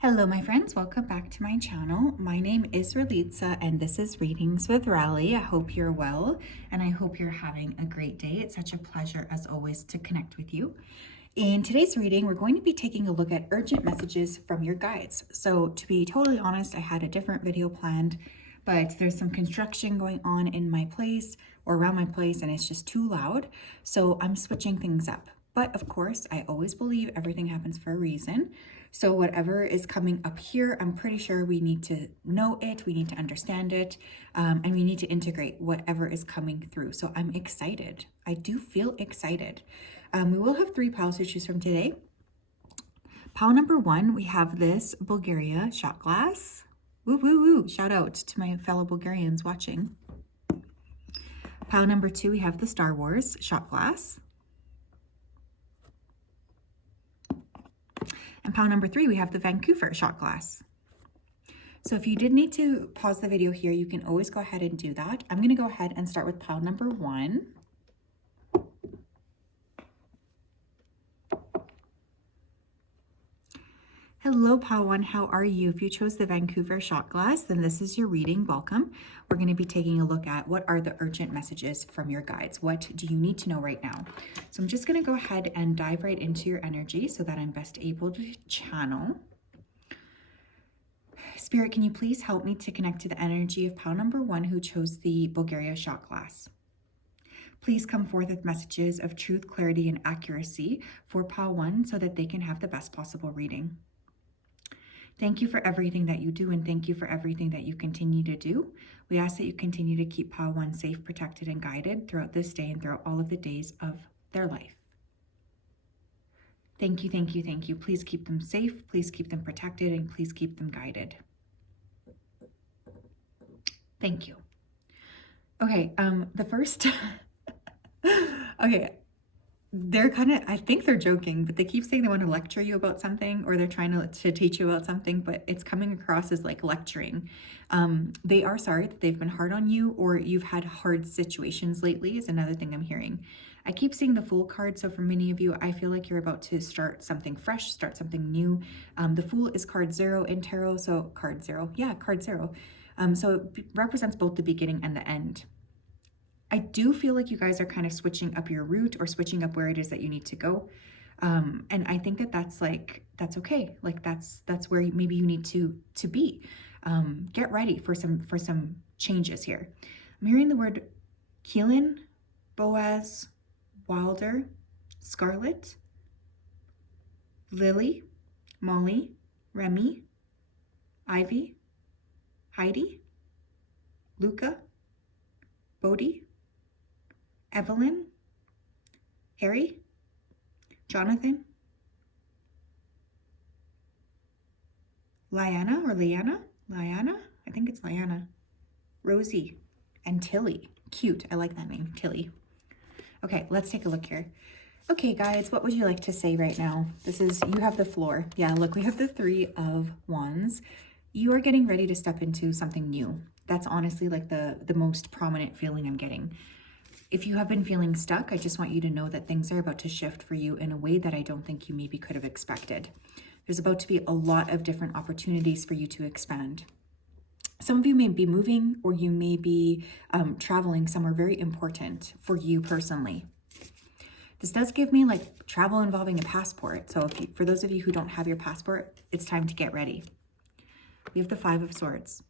Hello my friends, welcome back to my channel. My name is Ralitza and this is Readings with Rali. I hope you're well and I hope you're having a great day. It's such a pleasure as always to connect with you. In today's reading, we're going to be taking a look at urgent messages from your guides. So to be totally honest, I had a different video planned, but there's some construction going on in my place or around my place and it's just too loud. So I'm switching things up. But of course, I always believe everything happens for a reason. So whatever is coming up here, I'm pretty sure we need to know it, we need to understand it, and we need to integrate whatever is coming through. So I'm excited. I do feel excited. We will have 3 piles to choose from today. Pile number 1, we have this Bulgaria shot glass. Woo, woo, woo. Shout out to my fellow Bulgarians watching. Pile number 2, we have the Star Wars shot glass. And pile number 3, we have the Vancouver shot glass. So if you did need to pause the video here, you can always go ahead and do that. I'm going to go ahead and start with pile number 1. Hello, pile 1. How are you? If you chose the Vancouver shot glass, then this is your reading. Welcome. We're going to be taking a look at what are the urgent messages from your guides. What do you need to know right now? So I'm just going to go ahead and dive right into your energy so that I'm best able to channel. Spirit, can you please help me to connect to the energy of pile number 1 who chose the Bulgaria shot glass? Please come forth with messages of truth, clarity, and accuracy for pile 1 so that they can have the best possible reading. Thank you for everything that you do, and thank you for everything that you continue to do. We ask that you continue to keep pile 1 safe, protected, and guided throughout this day and throughout all of the days of their life. Thank you, thank you, thank you. Please keep them safe, please keep them protected, and please keep them guided. Thank you. Okay, the first, okay, they're kind of, I think they're joking, but they keep saying they want to lecture you about something, or they're trying to teach you about something, but it's coming across as like lecturing. They are sorry that they've been hard on you, or you've had hard situations lately is another thing I'm hearing. I keep seeing the Fool card, so for many of you, I feel like you're about to start something fresh, start something new. The Fool is card 0 in tarot, so card 0, yeah, card 0. So it represents both the beginning and the end. I do feel like you guys are kind of switching up your route or switching up where it is that you need to go. And I think that that's okay. Like that's where maybe you need to be. Get ready for some changes here. I'm hearing the word Keelan, Boaz, Wilder, Scarlet, Lily, Molly, Remy, Ivy, Heidi, Luca, Bodhi, Evelyn, Harry, Jonathan, Liana or Liana, I think it's Liana, Rosie, and Tilly. Cute, I like that name, Tilly. Okay, let's take a look here. Okay, guys, what would you like to say right now? You have the floor. Yeah, look, we have the 3 of Wands. You are getting ready to step into something new. That's honestly like the most prominent feeling I'm getting. If you have been feeling stuck, I just want you to know that things are about to shift for you in a way that I don't think you maybe could have expected. There's about to be a lot of different opportunities for you to expand. Some of you may be moving, or you may be traveling somewhere very important for you personally. This does give me like travel involving a passport. So for those of you who don't have your passport, it's time to get ready. We have the 5 of Swords.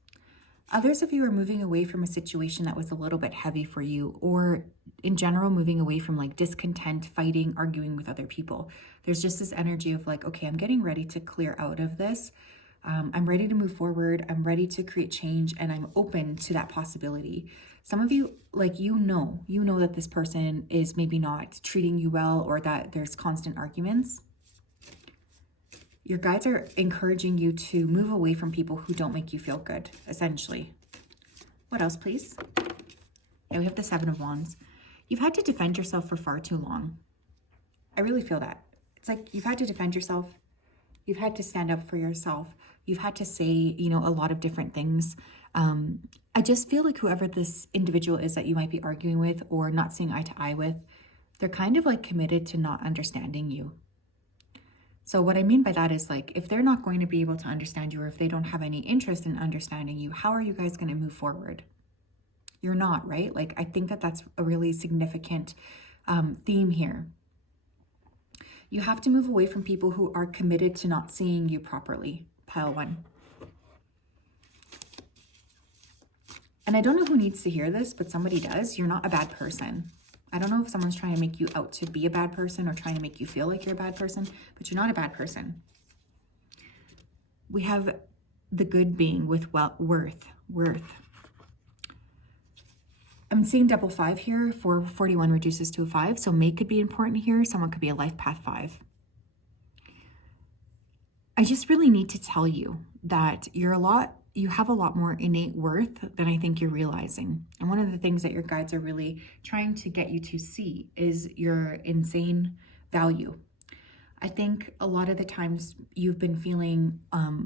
Others of you are moving away from a situation that was a little bit heavy for you, or in general, moving away from like discontent, fighting, arguing with other people. There's just this energy of like, okay, I'm getting ready to clear out of this. I'm ready to move forward. I'm ready to create change, and I'm open to that possibility. Some of you, like, you know that this person is maybe not treating you well, or that there's constant arguments. Your guides are encouraging you to move away from people who don't make you feel good, essentially. What else, please? Yeah, we have the 7 of Wands. You've had to defend yourself for far too long. I really feel that. It's like you've had to defend yourself. You've had to stand up for yourself. You've had to say, a lot of different things. I just feel like whoever this individual is that you might be arguing with or not seeing eye to eye with, they're kind of like committed to not understanding you. So what I mean by that is like, if they're not going to be able to understand you, or if they don't have any interest in understanding you, how are you guys going to move forward? You're not, right? Like, I think that that's a really significant theme here. You have to move away from people who are committed to not seeing you properly, pile 1. And I don't know who needs to hear this, but somebody does. You're not a bad person. I don't know if someone's trying to make you out to be a bad person or trying to make you feel like you're a bad person, but you're not a bad person. We have the good being with worth. I'm seeing double 5 here. 441 reduces to a 5. So May could be important here. Someone could be a life path 5. I just really need to tell you that you have a lot more innate worth than I think you're realizing. And one of the things that your guides are really trying to get you to see is your insane value. I think a lot of the times you've been feeling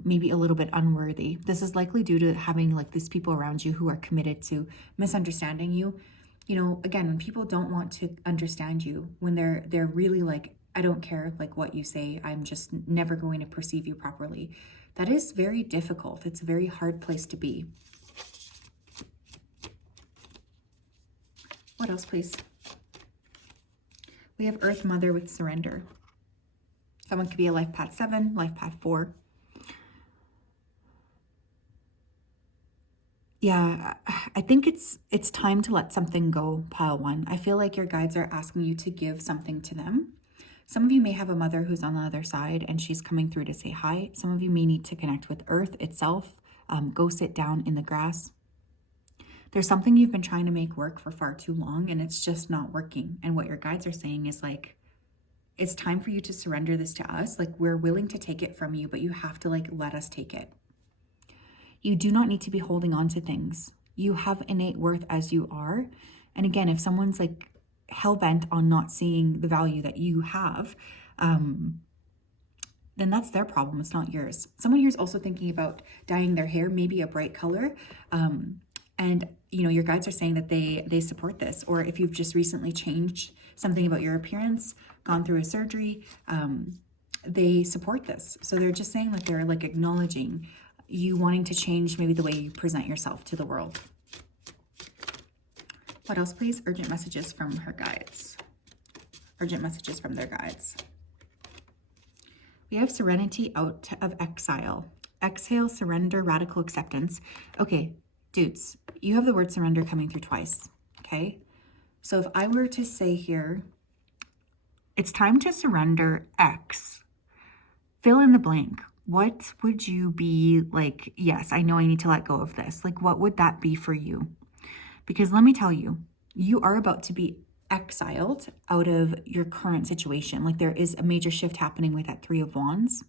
maybe a little bit unworthy. This is likely due to having like these people around you who are committed to misunderstanding you. You know, again, when people don't want to understand you, when they're really like, I don't care like what you say, I'm just never going to perceive you properly. That is very difficult. It's a very hard place to be. What else, please? We have Earth Mother with surrender. Someone could be a life path 7, life path 4. Yeah, I think it's time to let something go, pile 1. I feel like your guides are asking you to give something to them. Some of you may have a mother who's on the other side and she's coming through to say hi. Some of you may need to connect with Earth itself. Go sit down in the grass. There's something you've been trying to make work for far too long and it's just not working. And what your guides are saying is like, it's time for you to surrender this to us. Like, we're willing to take it from you, but you have to like let us take it. You do not need to be holding on to things. You have innate worth as you are. And again, if someone's like hell-bent on not seeing the value that you have, then that's their problem. It's not yours. Someone here is also thinking about dyeing their hair, maybe a bright color. And you know, your guides are saying that they support this. Or if you've just recently changed something about your appearance, gone through a surgery, they support this. So they're just saying that they're like acknowledging you wanting to change maybe the way you present yourself to the world. What else, please? Urgent messages from her guides. Urgent messages from their guides. We have serenity out of exile. Exhale, surrender, radical acceptance. Okay, dudes, you have the word surrender coming through twice, okay? So if I were to say here, it's time to surrender X, fill in the blank. What would you be like, yes, I know I need to let go of this. Like, what would that be for you? Because let me tell you, you are about to be exiled out of your current situation. Like, there is a major shift happening with that 3 of Wands.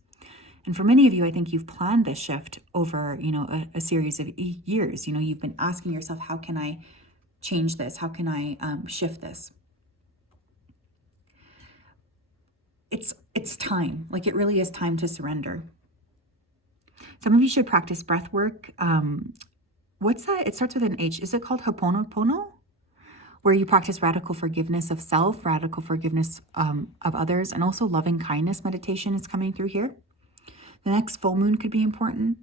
And for many of you, I think you've planned this shift over, you know, a series of years. You know, you've been asking yourself, how can I change this? How can I shift this? It's time. Like, it really is time to surrender. Some of you should practice breath work. What's that? It starts with an H. Is it called Ho'oponopono? Where you practice radical forgiveness of self, radical forgiveness of others, and also loving kindness meditation is coming through here. The next full moon could be important.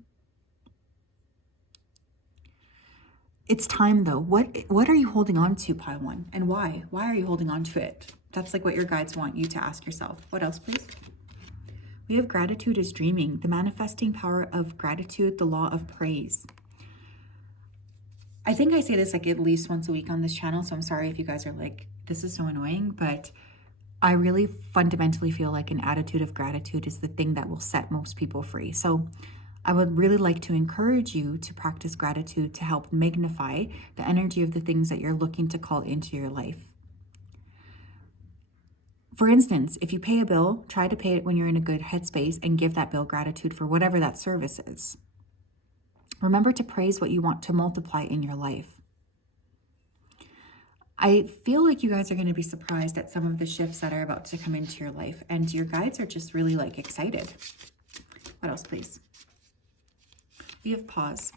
It's time though. What are you holding on to, pile 1? And why? Why are you holding on to it? That's like what your guides want you to ask yourself. What else, please? We have gratitude is dreaming, the manifesting power of gratitude, the law of praise. I think I say this like at least once a week on this channel, so I'm sorry if you guys are like, this is so annoying, but I really fundamentally feel like an attitude of gratitude is the thing that will set most people free. So I would really like to encourage you to practice gratitude to help magnify the energy of the things that you're looking to call into your life. For instance, if you pay a bill, try to pay it when you're in a good headspace and give that bill gratitude for whatever that service is. Remember to praise what you want to multiply in your life. I feel like you guys are going to be surprised at some of the shifts that are about to come into your life, and your guides are just really like excited. What else, please? We have pause.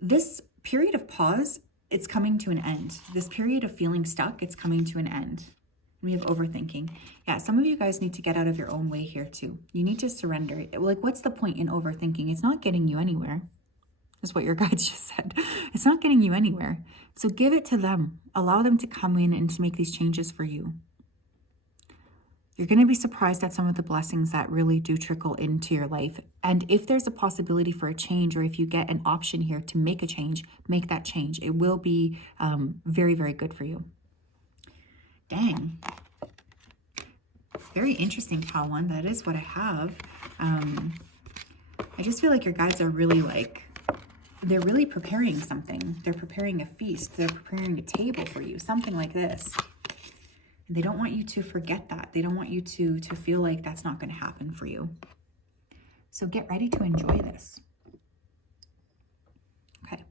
This period of pause, it's coming to an end. This period of feeling stuck, it's coming to an end. We have overthinking. Yeah, some of you guys need to get out of your own way here too. You need to surrender. Like, what's the point in overthinking? It's not getting you anywhere. That's what your guides just said. It's not getting you anywhere. So give it to them. Allow them to come in and to make these changes for you. You're going to be surprised at some of the blessings that really do trickle into your life. And if there's a possibility for a change, or if you get an option here to make a change, make that change. It will be very, very good for you. Dang. Very interesting, Cal one. That is what I have. I just feel like your guides are really they're really preparing something. They're preparing a feast. They're preparing a table for you, something like this. They don't want you to forget that. They don't want you to feel like that's not going to happen for you. So get ready to enjoy this. Okay.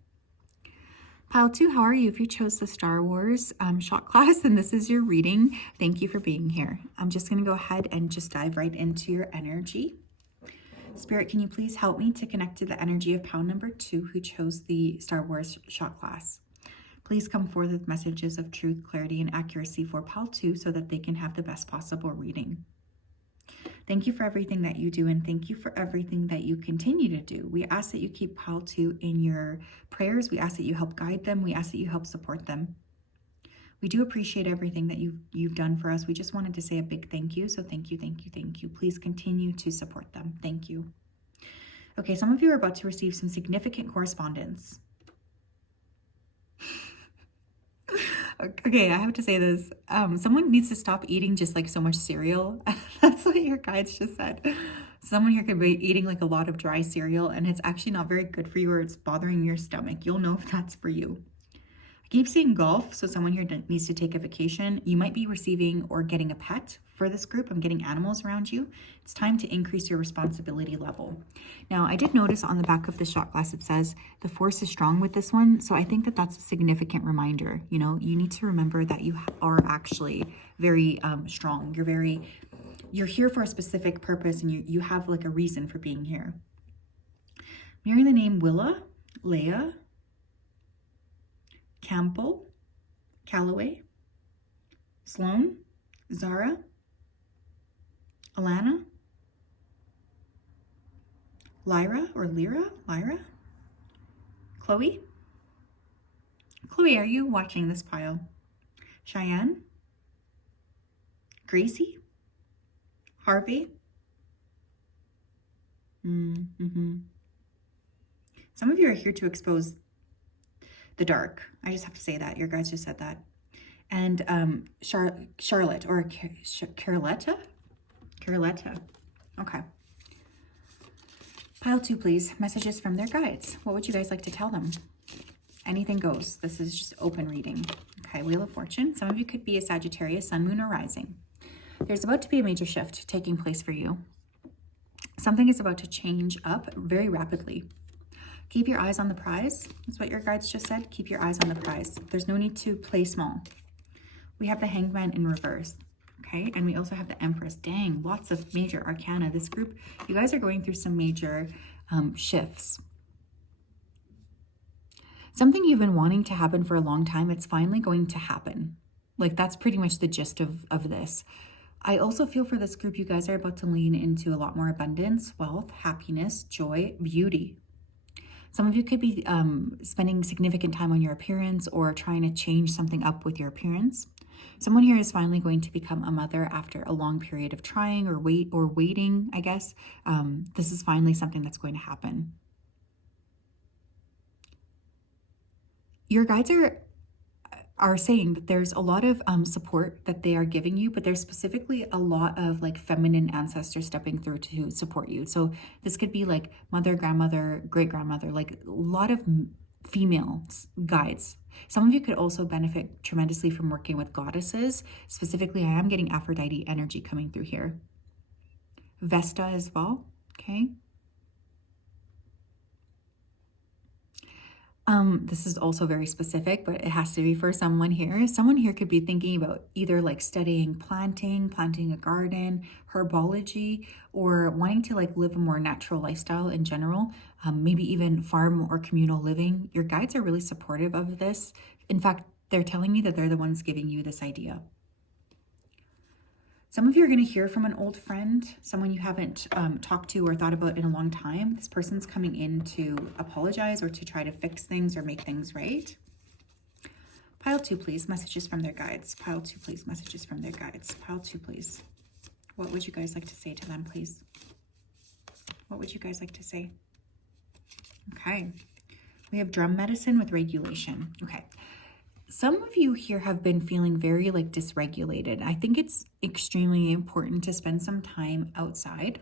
Pile 2, how are you? If you chose the Star Wars shot class and this is your reading, thank you for being here. I'm just going to go ahead and just dive right into your energy. Spirit, can you please help me to connect to the energy of pile number 2 who chose the Star Wars shot class? Please come forth with messages of truth, clarity, and accuracy for pile 2 so that they can have the best possible reading. Thank you for everything that you do, and thank you for everything that you continue to do. We ask that you keep pile 2 in your prayers. We ask that you help guide them. We ask that you help support them. We do appreciate everything that you've done for us. We just wanted to say a big thank you. So thank you, thank you, thank you. Please continue to support them. Thank you. Okay, some of you are about to receive some significant correspondence. Okay, I have to say this. Someone needs to stop eating just like so much cereal. That's what your guides just said. Someone here could be eating like a lot of dry cereal and it's actually not very good for you, or it's bothering your stomach. You'll know if that's for you. I keep seeing golf, so someone here needs to take a vacation. You might be receiving or getting a pet for this group. I'm getting animals around you. It's time to increase your responsibility level. Now, I did notice on the back of the shot glass, it says the force is strong with this one. So I think that that's a significant reminder. You know, you need to remember that you are actually very strong. You're here for a specific purpose, and you have like a reason for being here. I'm hearing the name Willa, Leah, Campbell, Calloway, Sloan, Zara, Alana, Lyra, Chloe. Chloe, are you watching this pile? Cheyenne, Gracie, Harvey. Some of you are here to expose the dark. I just have to say that. Your guys just said that. And Charlotte or Caroletta? Caroletta. Okay. Pile 2, please. Messages from their guides. What would you guys like to tell them? Anything goes. This is just open reading. Okay, Wheel of Fortune. Some of you could be a Sagittarius, Sun, Moon, or Rising. There's about to be a major shift taking place for you. Something is about to change up very rapidly. Keep your eyes on the prize. That's what your guides just said. Keep your eyes on the prize. There's no need to play small. We have the Hangman in reverse. Okay, and we also have the Empress. Dang, lots of major arcana. This group, you guys are going through some major shifts. Something you've been wanting to happen for a long time, it's finally going to happen. Like, that's pretty much the gist of this. I also feel for this group, you guys are about to lean into a lot more abundance, wealth, happiness, joy, beauty. Some of you could be spending significant time on your appearance or trying to change something up with your appearance. Someone here is finally going to become a mother after a long period of trying or waiting, I guess. This is finally something that's going to happen. Your guides are saying that there's a lot of support that they are giving you, but there's specifically a lot of like feminine ancestors stepping through to support you. So this could be like mother, grandmother, great-grandmother, like a lot of female guides. Some of you could also benefit tremendously from working with goddesses. Specifically, I am getting Aphrodite energy coming through here. Vesta as well, okay? This is also very specific, but it has to be for someone here. Someone here could be thinking about either like studying planting a garden, herbology, or wanting to like live a more natural lifestyle in general, maybe even farm or communal living. Your guides are really supportive of this. In fact, they're telling me that they're the ones giving you this idea. Some of you are going to hear from an old friend, someone you haven't talked to or thought about in a long time. This person's coming in to apologize or to try to fix things or make things right. Pile 2, please. Messages from their guides. Pile 2, please. Messages from their guides. Pile 2, please. What would you guys like to say to them, please? What would you guys like to say? Okay. We have drum medicine with regulation. Okay. Some of you here have been feeling very like dysregulated. I think it's extremely important to spend some time outside.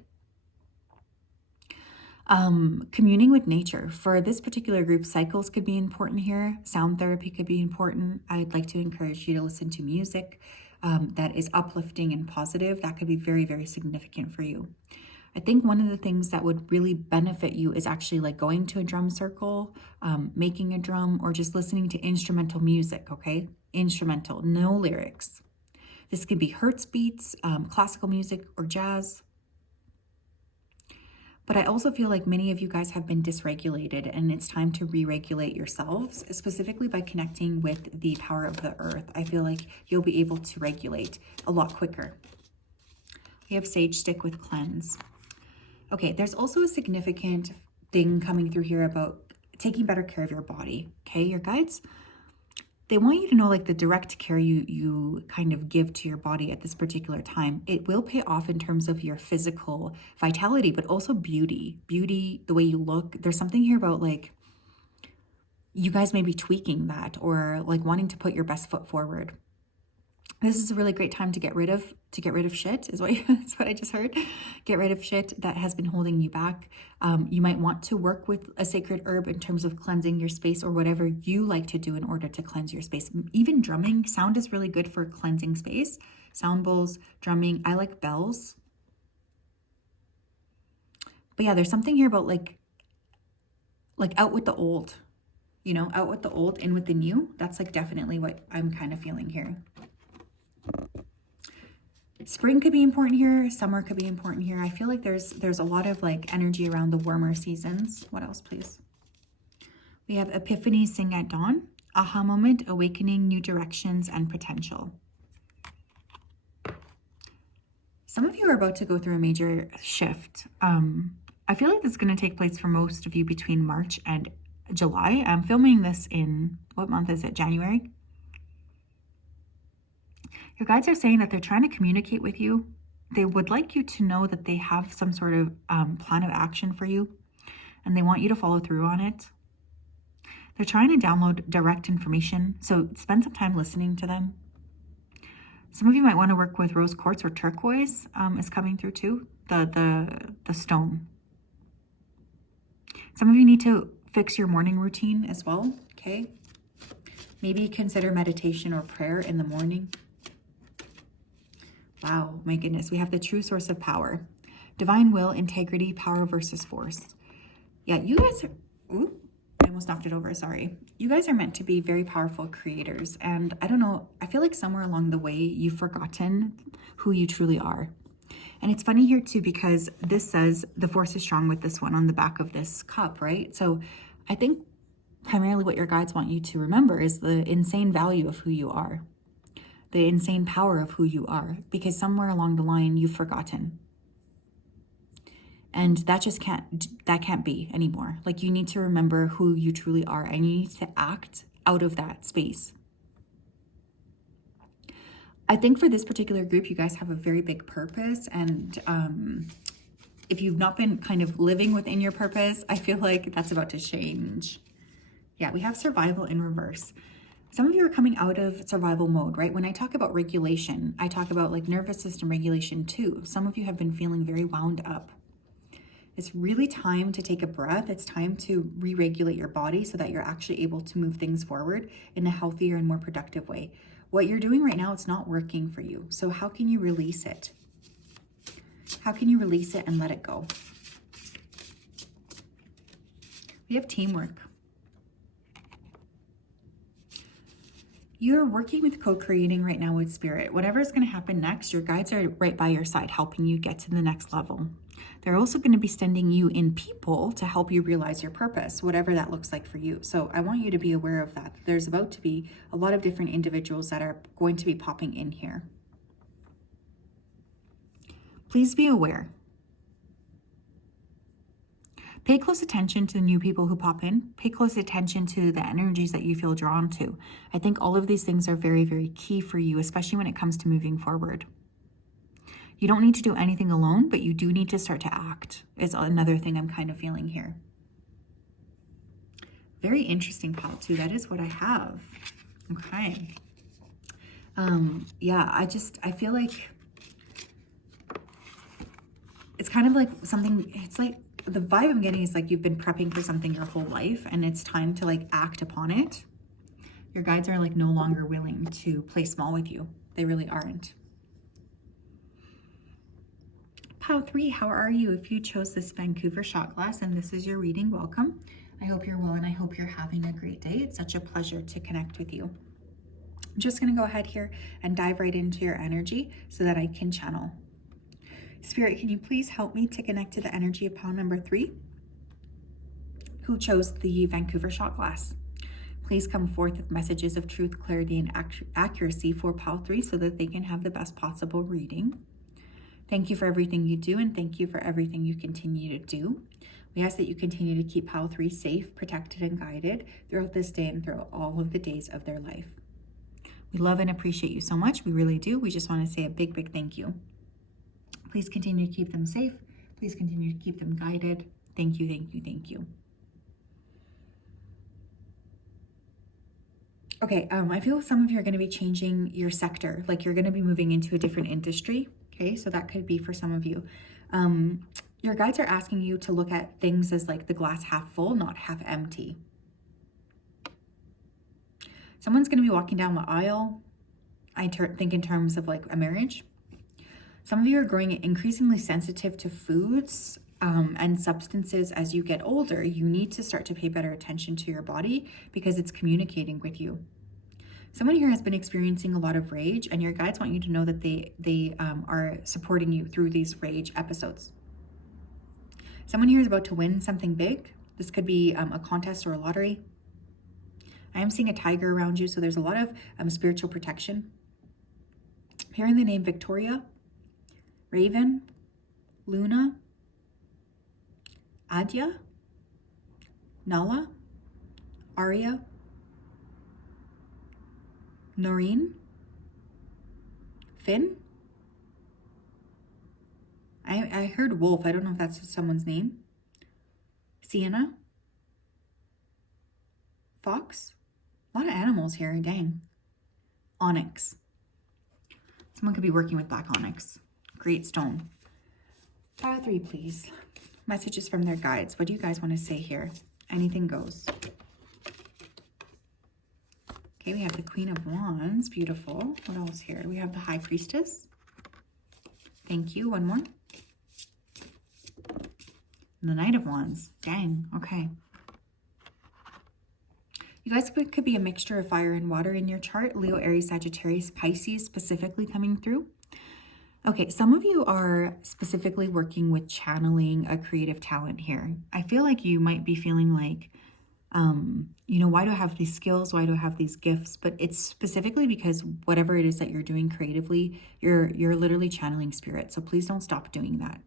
Communing with nature. For this particular group, cycles could be important here. Sound therapy could be important. I'd like to encourage you to listen to music that is uplifting and positive. That could be very, very significant for you. I think one of the things that would really benefit you is actually like going to a drum circle, making a drum, or just listening to instrumental music, okay? Instrumental, no lyrics. This could be Hertz beats, classical music, or jazz. But I also feel like many of you guys have been dysregulated, and it's time to re-regulate yourselves, specifically by connecting with the power of the earth. I feel like you'll be able to regulate a lot quicker. We have sage stick with cleanse. Okay, there's also a significant thing coming through here about taking better care of your body, okay? Your guides, they want you to know like the direct care you kind of give to your body at this particular time. It will pay off in terms of your physical vitality, but also beauty, the way you look. There's something here about like, you guys may be tweaking that or like wanting to put your best foot forward. This is a really great time to get rid of shit, is what that's what I just heard. Get rid of shit that has been holding you back. You might want to work with a sacred herb in terms of cleansing your space or whatever you like to do in order to cleanse your space. Even drumming, sound is really good for cleansing space. Sound bowls, drumming. I like bells. But yeah, there's something here about like out with the old, you know, out with the old, in with the new. That's like definitely what I'm kind of feeling here. Spring could be important here. Summer could be important here. I feel like there's a lot of like energy around the warmer seasons. What else, please? We have Epiphany, sing at dawn. Aha moment, awakening, new directions, and potential. Some of you are about to go through a major shift. I feel like this is going to take place for most of you between March and July. I'm filming this in, what month is it? January? Your guides are saying that they're trying to communicate with you. They would like you to know that they have some sort of plan of action for you, and they want you to follow through on it. They're trying to download direct information, so spend some time listening to them. Some of you might want to work with rose quartz or turquoise is coming through too, the stone. Some of you need to fix your morning routine as well, okay? Maybe consider meditation or prayer in the morning. Wow, my goodness, we have the true source of power. Divine will, integrity, power versus force. Yeah, you guys are, ooh, I almost knocked it over, sorry. You guys are meant to be very powerful creators. And I don't know, I feel like somewhere along the way, you've forgotten who you truly are. And it's funny here too, because this says the force is strong with this one on the back of this cup, right? So I think primarily what your guides want you to remember is the insane value of who you are. The insane power of who you are, because somewhere along the line you've forgotten. And that just can't be anymore. Like, you need to remember who you truly are, and you need to act out of that space. I think for this particular group, you guys have a very big purpose, and if you've not been kind of living within your purpose, I feel like that's about to change. Yeah, we have survival in reverse. Some of you are coming out of survival mode, right? When I talk about regulation, I talk about like nervous system regulation too. Some of you have been feeling very wound up. It's really time to take a breath. It's time to re-regulate your body so that you're actually able to move things forward in a healthier and more productive way. What you're doing right now, it's not working for you. So how can you release it? How can you release it and let it go? We have teamwork. You're working with co-creating right now with spirit. Whatever is going to happen next, your guides are right by your side, helping you get to the next level. They're also going to be sending you in people to help you realize your purpose, whatever that looks like for you. So I want you to be aware of that. There's about to be a lot of different individuals that are going to be popping in here. Please be aware. Pay close attention to the new people who pop in. Pay close attention to the energies that you feel drawn to. I think all of these things are very, very key for you, especially when it comes to moving forward. You don't need to do anything alone, but you do need to start to act, is another thing I'm kind of feeling here. Very interesting, pile too. That is what I have. Okay. Yeah, I feel like it's kind of like something, it's like, the vibe I'm getting is like you've been prepping for something your whole life and it's time to like act upon it. Your guides are like no longer willing to play small with you. They really aren't. Pile 3, how are you? If you chose this Vancouver shot glass and this is your reading, welcome. I hope you're well and I hope you're having a great day. It's such a pleasure to connect with you. I'm just going to go ahead here and dive right into your energy so that I can channel. Spirit, can you please help me to connect to the energy of pile number 3, who chose the Vancouver shot glass? Please come forth with messages of truth, clarity, and accuracy for pile 3 so that they can have the best possible reading. Thank you for everything you do, and thank you for everything you continue to do. We ask that you continue to keep pile 3 safe, protected, and guided throughout this day and throughout all of the days of their life. We love and appreciate you so much. We really do. We just want to say a big, big thank you. Please continue to keep them safe. Please continue to keep them guided. Thank you, thank you, thank you. Okay, I feel some of you are going to be changing your sector, like you're going to be moving into a different industry. Okay, so that could be for some of you. Your guides are asking you to look at things as like the glass half full, not half empty. Someone's going to be walking down the aisle. I think in terms of like a marriage. Some of you are growing increasingly sensitive to foods and substances as you get older. You need to start to pay better attention to your body because it's communicating with you. Someone here has been experiencing a lot of rage, and your guides want you to know that they are supporting you through these rage episodes. Someone here is about to win something big. This could be a contest or a lottery. I am seeing a tiger around you, so there's a lot of spiritual protection. Hearing the name Victoria, Raven, Luna, Adya, Nala, Arya, Noreen, Finn. I heard Wolf. I don't know if that's someone's name. Sienna, Fox. A lot of animals here, dang. Onyx. Someone could be working with black onyx. Great stone. Pile 3, please. Messages from their guides. What do you guys want to say here? Anything goes. Okay, we have the Queen of Wands. Beautiful. What else here? We have the High Priestess. Thank you. One more. And the Knight of Wands. Dang. Okay. You guys could be a mixture of fire and water in your chart. Leo, Aries, Sagittarius, Pisces specifically coming through. Okay, some of you are specifically working with channeling a creative talent here. I feel like you might be feeling like, you know, why do I have these skills? Why do I have these gifts? But it's specifically because whatever it is that you're doing creatively, you're literally channeling spirit. So please don't stop doing that.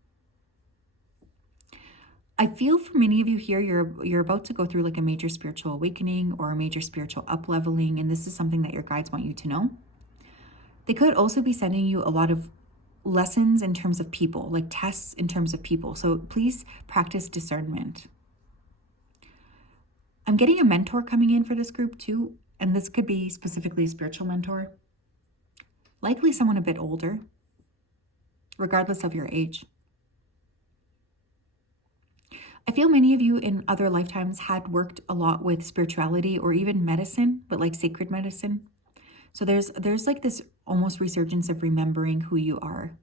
I feel for many of you here, you're about to go through like a major spiritual awakening or a major spiritual up-leveling, and this is something that your guides want you to know. They could also be sending you a lot of lessons in terms of people, like tests in terms of people. So please practice discernment. I'm getting a mentor coming in for this group too, and this could be specifically a spiritual mentor. Likely someone a bit older, regardless of your age. I feel many of you in other lifetimes had worked a lot with spirituality or even medicine, but like sacred medicine. So there's like this almost resurgence of remembering who you are.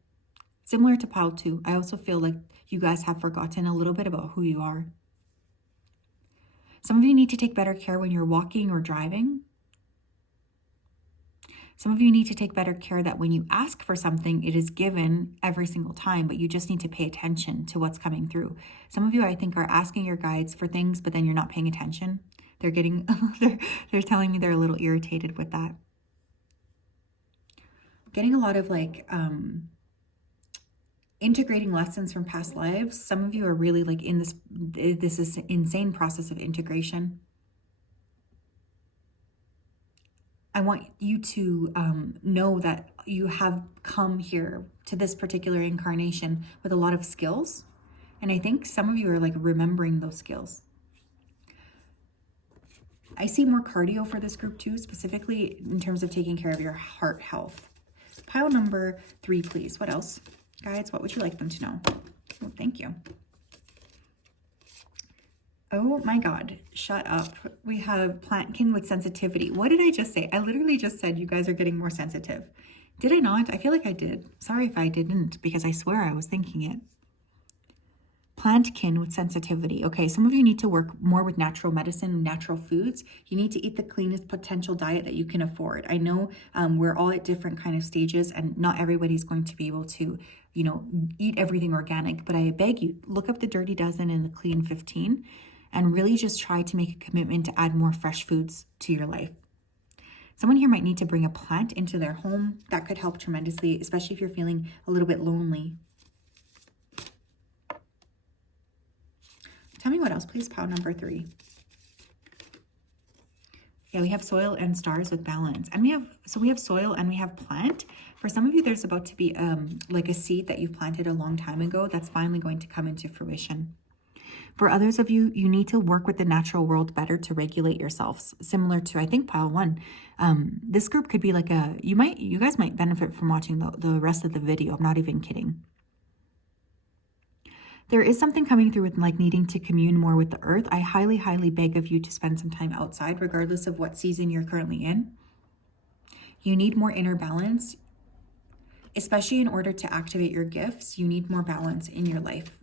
Similar to pile 2, I also feel like you guys have forgotten a little bit about who you are. Some of you need to take better care when you're walking or driving. Some of you need to take better care that when you ask for something, it is given every single time, but you just need to pay attention to what's coming through. Some of you, I think, are asking your guides for things, but then you're not paying attention. They're getting, they're telling me they're a little irritated with that. Getting a lot of like integrating lessons from past lives. Some of you are really like in this is insane process of integration. I want you to know that you have come here to this particular incarnation with a lot of skills. And I think some of you are like remembering those skills. I see more cardio for this group too, specifically in terms of taking care of your heart health. Pile number 3, please. What else? Guides, what would you like them to know? Oh, thank you. Oh my God, shut up. We have Plantkin with sensitivity. What did I just say? I literally just said you guys are getting more sensitive. Did I not? I feel like I did. Sorry if I didn't, because I swear I was thinking it. Plantkin with sensitivity. Okay, some of you need to work more with natural medicine, natural foods. You need to eat the cleanest potential diet that you can afford. I know we're all at different kind of stages, and not everybody's going to be able to, you know, eat everything organic, but I beg you, look up the Dirty Dozen and the Clean 15 and really just try to make a commitment to add more fresh foods to your life. Someone here might need to bring a plant into their home. That could help tremendously, especially if you're feeling a little bit lonely. Tell me what else, please. Pile number 3. Yeah, we have soil and stars with balance. And we have soil and we have plant. For some of you, there's about to be like a seed that you've planted a long time ago that's finally going to come into fruition. For others of you, you need to work with the natural world better to regulate yourselves. Similar to, I think, pile 1. This group could be like you guys might benefit from watching the rest of the video. I'm not even kidding. There is something coming through with like needing to commune more with the earth. I highly, highly beg of you to spend some time outside, regardless of what season you're currently in. You need more inner balance, especially in order to activate your gifts. You need more balance in your life.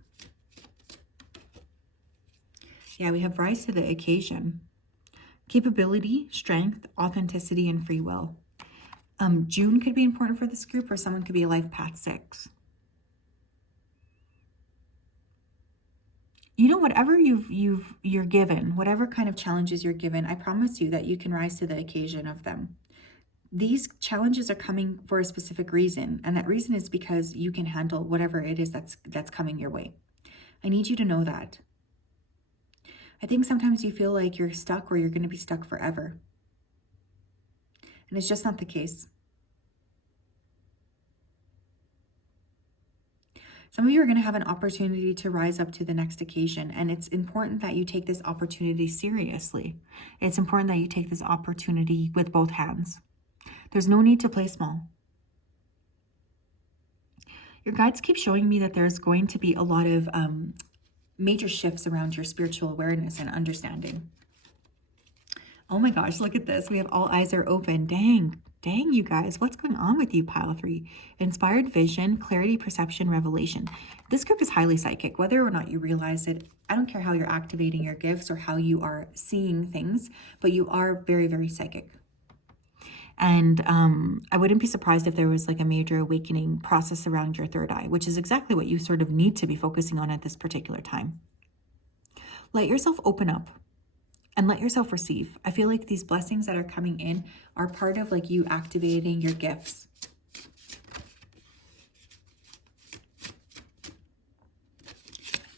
Yeah, we have rise to the occasion. Capability, strength, authenticity, and free will. June could be important for this group, or someone could be a life path 6. You know, whatever you're given, whatever kind of challenges you're given, I promise you that you can rise to the occasion of them. These challenges are coming for a specific reason, and that reason is because you can handle whatever it is that's coming your way. I need you to know that. I think sometimes you feel like you're stuck or you're going to be stuck forever. And it's just not the case. Some of you are going to have an opportunity to rise up to the next occasion, and it's important that you take this opportunity seriously. It's important that you take this opportunity with both hands. There's no need to play small. Your guides keep showing me that there's going to be a lot of major shifts around your spiritual awareness and understanding. Oh my gosh, look at this. We have all eyes are open. Dang, you guys. What's going on with you, pile 3? Inspired vision, clarity, perception, revelation. This group is highly psychic, whether or not you realize it. I don't care how you're activating your gifts or how you are seeing things, but you are very, very psychic. And I wouldn't be surprised if there was like a major awakening process around your third eye, which is exactly what you sort of need to be focusing on at this particular time. Let yourself open up and let yourself receive. I feel like these blessings that are coming in are part of like you activating your gifts.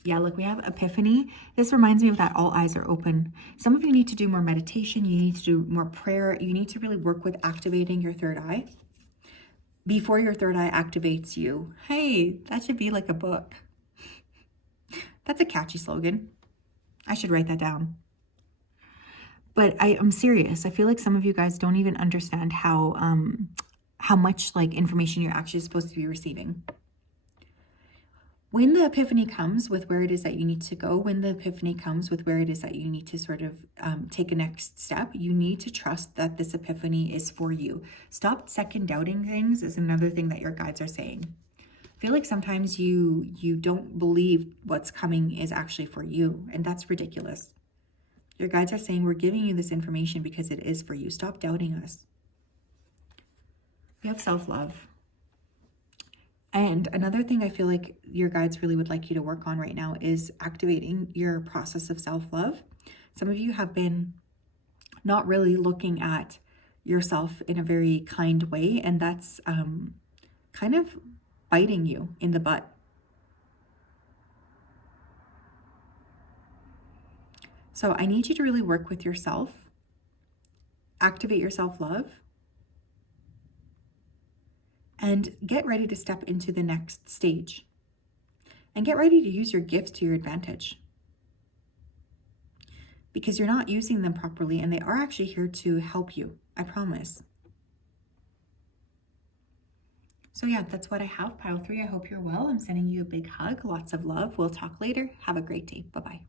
Yeah, look, we have epiphany. This reminds me of that all eyes are open. Some of you need to do more meditation. You need to do more prayer. You need to really work with activating your third eye before your third eye activates you. Hey, that should be like a book. That's a catchy slogan. I should write that down. But I'm serious. I feel like some of you guys don't even understand how much like information you're actually supposed to be receiving. When the epiphany comes with where it is that you need to go, when the epiphany comes with where it is that you need to sort of take a next step, you need to trust that this epiphany is for you. Stop second doubting things is another thing that your guides are saying. I feel like sometimes you don't believe what's coming is actually for you, and that's ridiculous. Your guides are saying we're giving you this information because it is for you. Stop doubting us. We have self-love. And another thing I feel like your guides really would like you to work on right now is activating your process of self-love. Some of you have been not really looking at yourself in a very kind way, and that's kind of biting you in the butt. So I need you to really work with yourself, activate your self-love, and get ready to step into the next stage. And get ready to use your gifts to your advantage, because you're not using them properly and they are actually here to help you, I promise. So yeah, that's what I have, pile 3. I hope you're well. I'm sending you a big hug, lots of love. We'll talk later. Have a great day. Bye-bye.